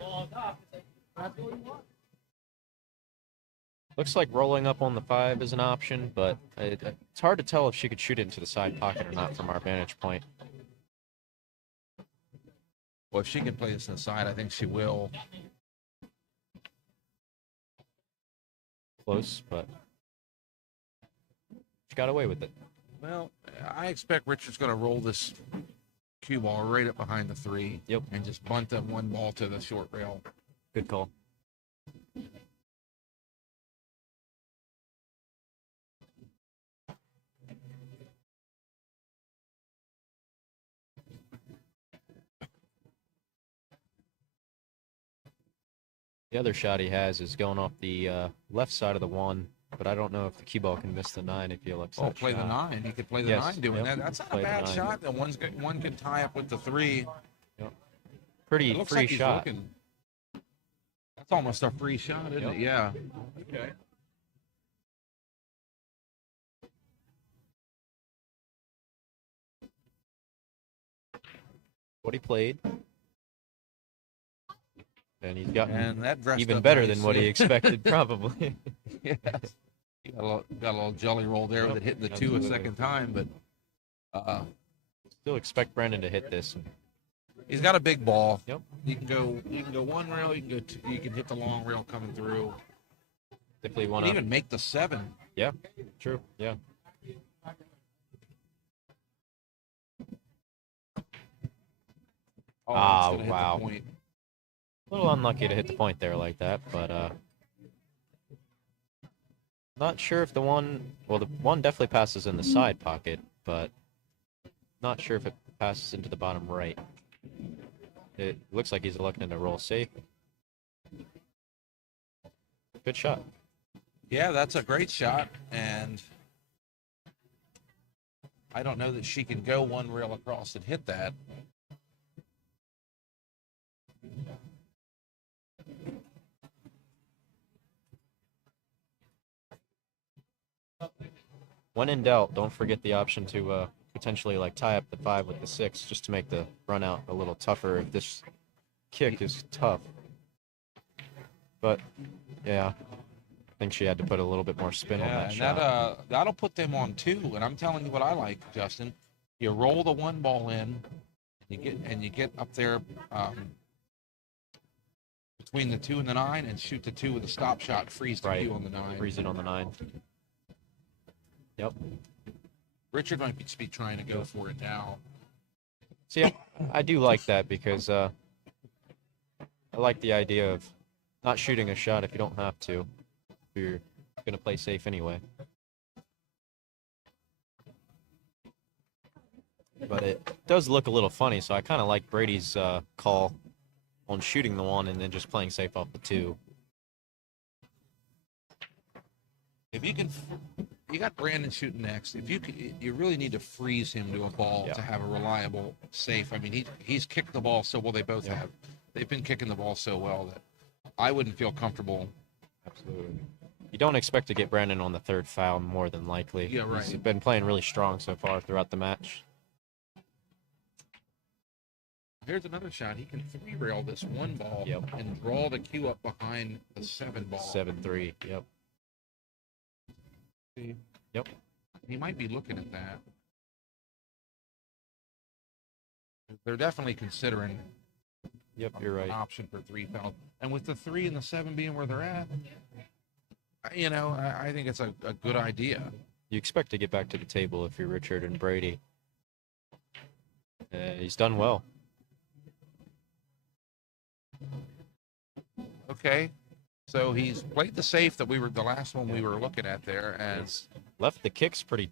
Looks like rolling up on the 5 is an option, but it's hard to tell if she could shoot it into the side pocket or not from our vantage point. Well, if she can play this inside, I think she will. Close, but she got away with it. Well, I expect Richard's going to roll this cue ball right up behind the 3. Yep. And just bunt that 1 ball to the short rail. Good call. The other shot he has is going off the left side of the 1, but I don't know if the cue ball can miss the 9 if he elects that play shot. the 9. He could play the Yes, 9 doing yep. that. That's not Play a the bad 9. shot. That one can tie up with the 3. Pretty It looks free like he's shot. looking. That's almost a free shot, isn't it? Yeah. Okay. What he played. And he's gotten And that dressed even up better than what he nicely. expected, probably. Yes. He got a little jelly roll there with it hitting the 2 a absolutely. second time, but Still expect Brandon to hit this. he's got a big ball. Yep. You can go 1 rail. You can go 2, you can hit the long rail coming through. Definitely You want can to. even make the 7. Yeah, true. Yeah. Oh, Ah, it's gonna hit the wow. point. A little unlucky to hit the point there like that, but not sure if the 1. Well, the 1 definitely passes in the side pocket, but not sure if it passes into the bottom right. It looks like he's looking to roll safe. Good shot. Yeah, that's a great shot, and I don't know that she can go 1 rail across and hit that. When in doubt, don't forget the option to potentially like tie up the 5 with the 6 just to make the run out a little tougher if this kick is tough. But yeah, I think she had to put a little bit more spin on Yeah, that and shot. that'll put them on 2. And I'm telling you what I like, Justin. You roll the 1 ball in, and you get up there between the 2 and the 9, and shoot the 2 with a stop shot, freeze the Right. cue on the 9. Freeze it on the 9. Yep. Richard might be trying to go for it now. See, I do like that because I like the idea of not shooting a shot if you don't have to. If you're going to play safe anyway. But it does look a little funny, so I kind of like Brady's call on shooting the 1 and then just playing safe off the 2. If you can, you got Brandon shooting next. If you really need to freeze him to a ball Yeah. to have a reliable safe. I mean, he's kicked the ball so well. They both Yeah. have. They've been kicking the ball so well that I wouldn't feel comfortable. Absolutely. You don't expect to get Brandon on the 3rd foul more than likely. Yeah, right. He's been playing really strong so far throughout the match. Here's another shot. He can 3 rail this 1 ball Yep. and draw the cue up behind the 7 ball. 7-3. Yep. Yep. He might be looking at that. They're definitely considering Yep, you're an right. option for 3 penalty. And with the 3 and the 7 being where they're at, you know, I think it's a good idea. You expect to get back to the table if you're Richard and Brady. He's done well. Okay. So he's played the safe that the last one we were looking at there, and He's left the kicks pretty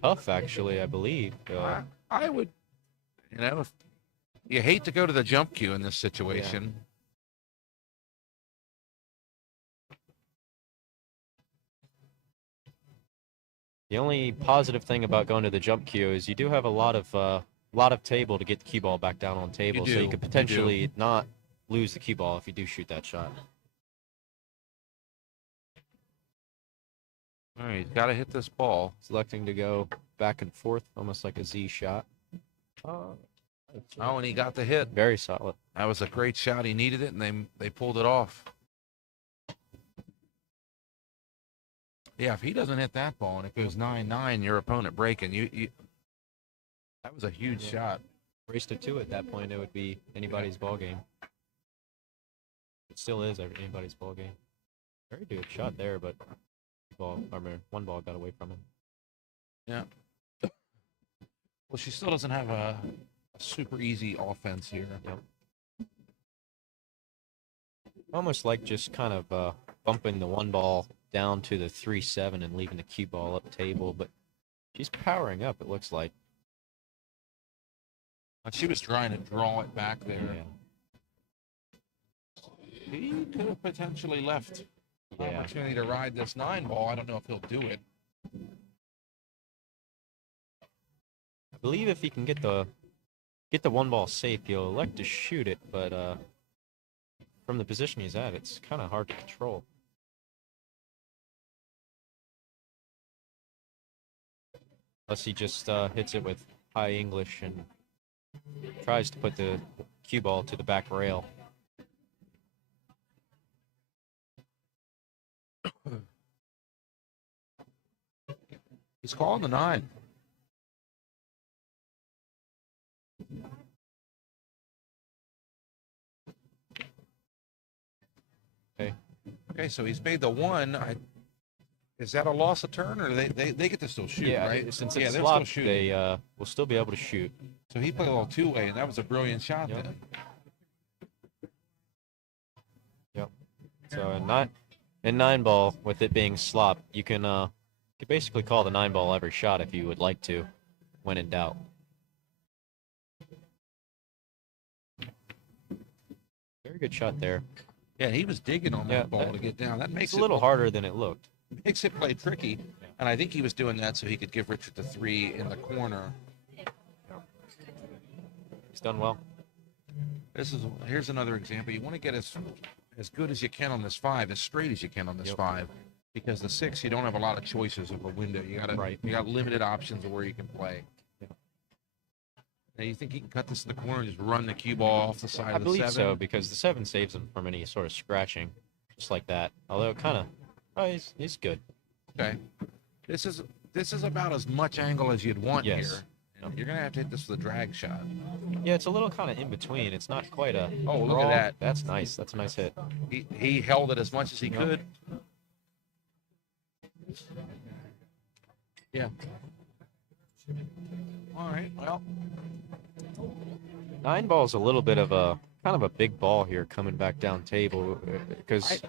tough, actually, I believe. I would, you know, if you hate to go to the jump cue in this situation. The only positive thing about going to the jump queue is you do have a lot of table to get the cue ball back down on table, so you could potentially not lose the cue ball if you do shoot that shot. All right, he's got to hit this ball. Selecting to go back and forth, almost like a Z shot. Oh, and he got the hit. Very solid. That was a great shot. He needed it, and they pulled it off. Yeah, if he doesn't hit that ball and it goes 9-9, your opponent breaking, you that was a huge shot. Race to 2 at that point, it would be anybody's ball game. It still is anybody's ball game. Very good shot there, but one ball got away from him. Yeah. Well, she still doesn't have a super easy offense here. Yep. Almost like just kind of bumping the one ball down to the 3-7 and leaving the cue ball up table, but she's powering up, it looks like. She was trying to draw it back there. Yeah. He could have potentially left Yeah. opportunity to ride this 9 ball. I don't know if he'll do it. I believe if he can get the one ball safe, he'll elect to shoot it, but from the position he's at, it's kind of hard to control. Unless he just hits it with high English and tries to put the cue ball to the back rail. He's calling the 9. Okay, so he's made the 1. Is that a loss of turn, or they get to still shoot, right? Since yeah, it's they're flopped, still shooting. they will still be able to shoot. So he played a little 2-way, and that was a brilliant shot then. Yep. So in 9 ball, with it being slop, you can basically call the 9 ball every shot if you would like to, when in doubt. Very good shot there. Yeah, he was digging on that ball to get down. That makes it a little harder than it looked. Makes it play tricky, and I think he was doing that so he could give Richard the 3 in the corner. He's done well. Here's another example. You want to get as good as you can on this 5, as straight as you can on this 5, because the 6 you don't have a lot of choices of a window. You got limited options of where you can play. Now, you think he can cut this to the corner and just run the cue ball off the side of the 7? I believe so, because the 7 saves him from any sort of scratching, just like that. Although kind of, he's good. Okay, this is about as much angle as you'd want here. You're gonna have to hit this with a drag shot. Yeah, it's a little kind of in between. It's not quite a. Oh, look at that! That's nice. That's a nice hit. He held it as much as he could. Yeah. All right. Well, 9 ball's a little bit of a kind of a big ball here coming back down table, because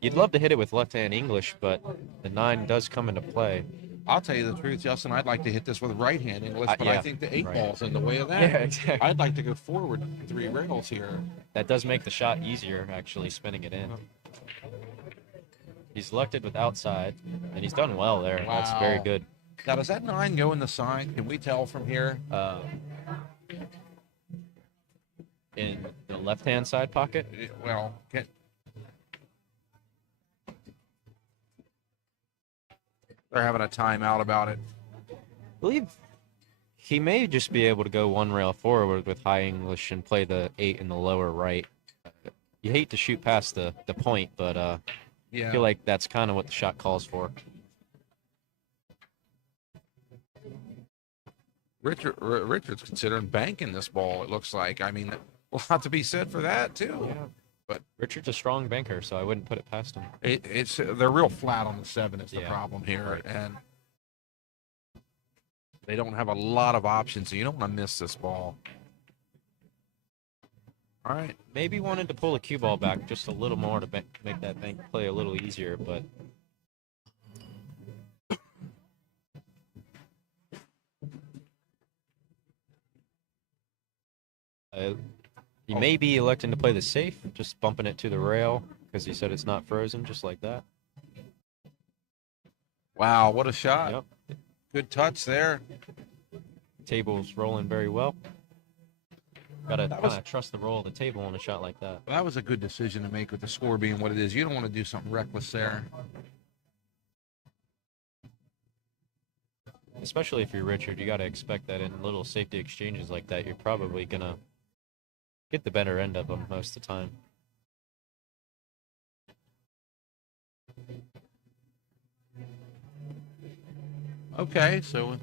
you'd love to hit it with left-hand English, but the 9 does come into play. I'll tell you the truth, Justin. I'd like to hit this with right-hand English, but I think the 8 ball's in the way of that. Yeah, exactly. I'd like to go forward 3 rails here. That does make the shot easier, actually, spinning it in. He's elected with outside, and he's done well there. Wow. That's very good. Now, does that 9 go in the sign? Can we tell from here? In the left-hand side pocket? Well, they're having a timeout about it. I believe he may just be able to go 1 rail forward with high English and play the 8 in the lower right. You hate to shoot past the point, but I feel like that's kind of what the shot calls for. Richard's considering banking this ball. It looks like. I mean, a lot to be said for that too. Yeah. But Richard's a strong banker, so I wouldn't put it past him. it's they're real flat on the 7. It's the Yeah. problem here, Right. and they don't have a lot of options. So you don't want to miss this ball. All right. Maybe wanted to pull a cue ball back just a little more to make that bank play a little easier, but he may be electing to play the safe, just bumping it to the rail because he said it's not frozen, just like that. Wow, what a shot! Yep. Good touch there. Table's rolling very well. Gotta That kind was- of trust the roll of the table on a shot like that. Well, that was a good decision to make with the score being what it is. You don't want to do something reckless there. Especially if you're Richard, you got to expect that in little safety exchanges like that, you're probably going to get the better end of them most of the time. Okay, so.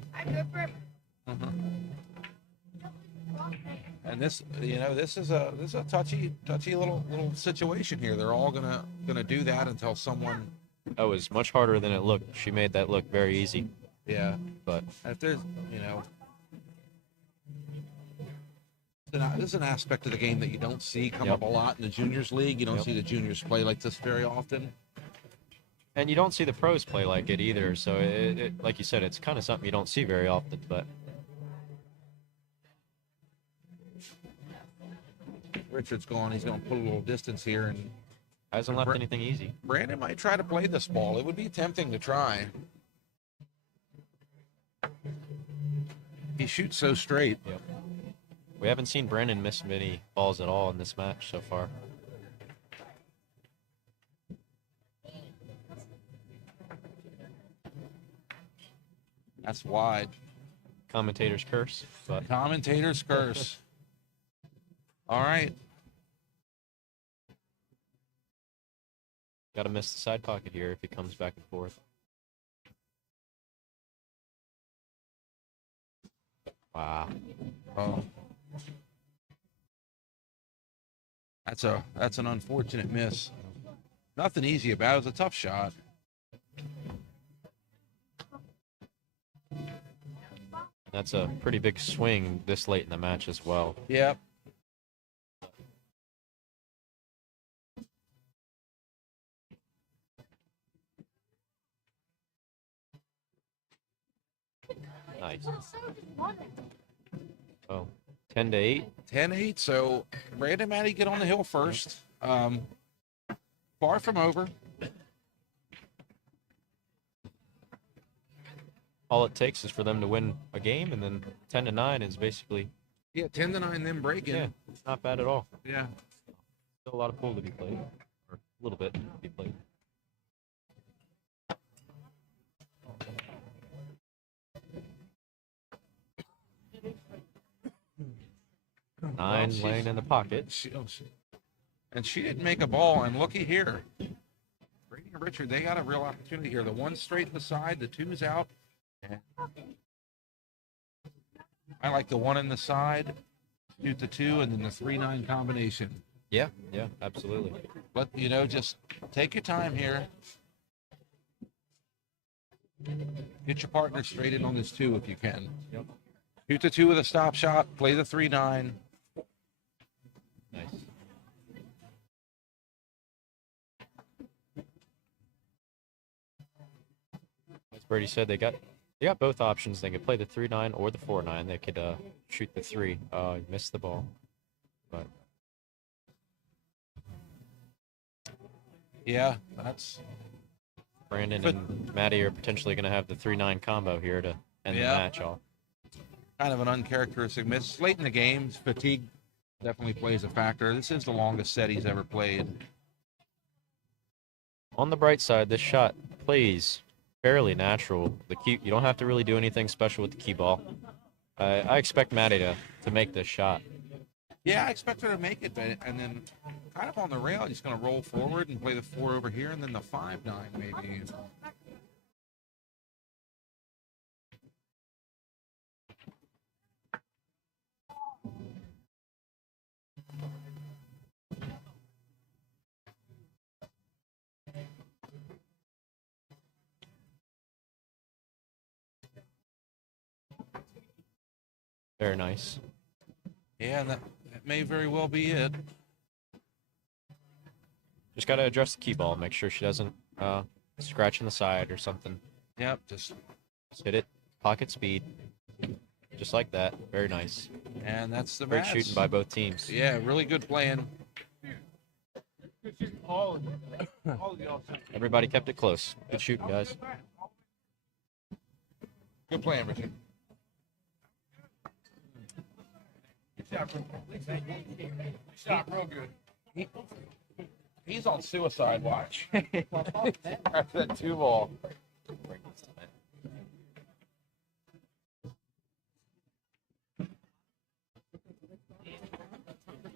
And this, this is a touchy little situation here. They're all gonna do that until someone. That was much harder than it looked. She made that look very easy. Yeah, but if there's, this is an aspect of the game that you don't see come up a lot in the juniors league. You don't see the juniors play like this very often. And you don't see the pros play like it either. So, it like you said, it's kind of something you don't see very often. But Richard's gone. He's going to put a little distance here and hasn't left anything easy. Brandon might try to play this ball. It would be tempting to try. He shoots so straight. Yep. We haven't seen Brandon miss many balls at all in this match so far. That's wide. Commentator's curse. But commentator's curse. All right. Got to miss the side pocket here if he comes back and forth. Wow. Oh. That's an unfortunate miss. Nothing easy about it. It was a tough shot. That's a pretty big swing this late in the match as well. Yep. Nice. Oh, 10-8. 10-8. So Brandon Matty get on the hill first. Far from over. All it takes is for them to win a game, and then 10-9 is basically 10-9, then breaking. Yeah, it's not bad at all. Yeah. Still a lot of pool to be played, or a little bit to be played. Nine laying in the pocket. And she didn't make a ball. And looky here. Brady and Richard, they got a real opportunity here. The one straight to the side, the two's out. I like the one in the side, shoot the 2, and then the 3-9 combination. Yeah, absolutely. But, just take your time here. Get your partner straight in on this 2 if you can. Yep. Shoot the 2 with a stop shot, play the 3-9. Nice. As Brady said, they got both options. They could play the 3-9 or the 4-9. They could shoot the 3. He missed the ball. But yeah, that's Brandon and Maddie are potentially going to have the 3-9 combo here to end the match off. Kind of an uncharacteristic miss. Late in the game, fatigue definitely plays a factor. This is the longest set he's ever played. On the bright side, this shot plays fairly natural. You don't have to really do anything special with the key ball. I expect Maddie to make this shot. Yeah, I expect her to make it, and then kind of on the rail, he's going to roll forward and play the 4 over here, and then the 5-9 maybe. Very nice. Yeah, that may very well be it. Just got to address the key ball. Make sure she doesn't scratch in the side or something. Yep, just hit it. Pocket speed. Just like that. Very nice. and that's the Great match. shooting by both teams. Yeah, really good playing. Everybody kept it close. Good shooting, guys. Good playing, Richard. Shot real good. He's on suicide watch. After that 2-ball.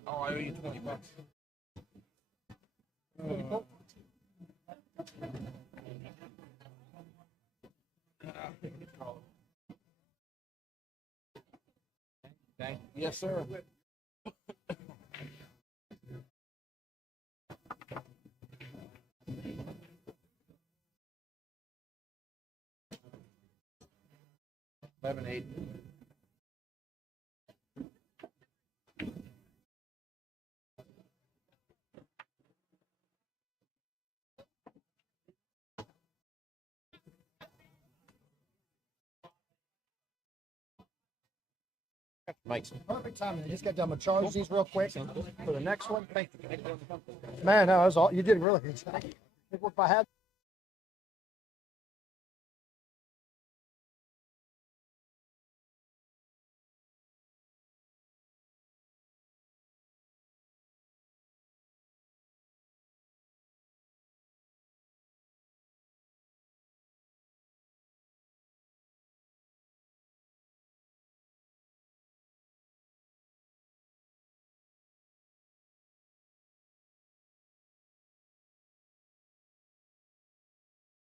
Oh, I owe you $20. Thank you. Yes, sir. Eleven eight. Mike's. Perfect timing. I just got done with charge these real quick for the next one. Thank you. Man, no, that was all you did really good. If I had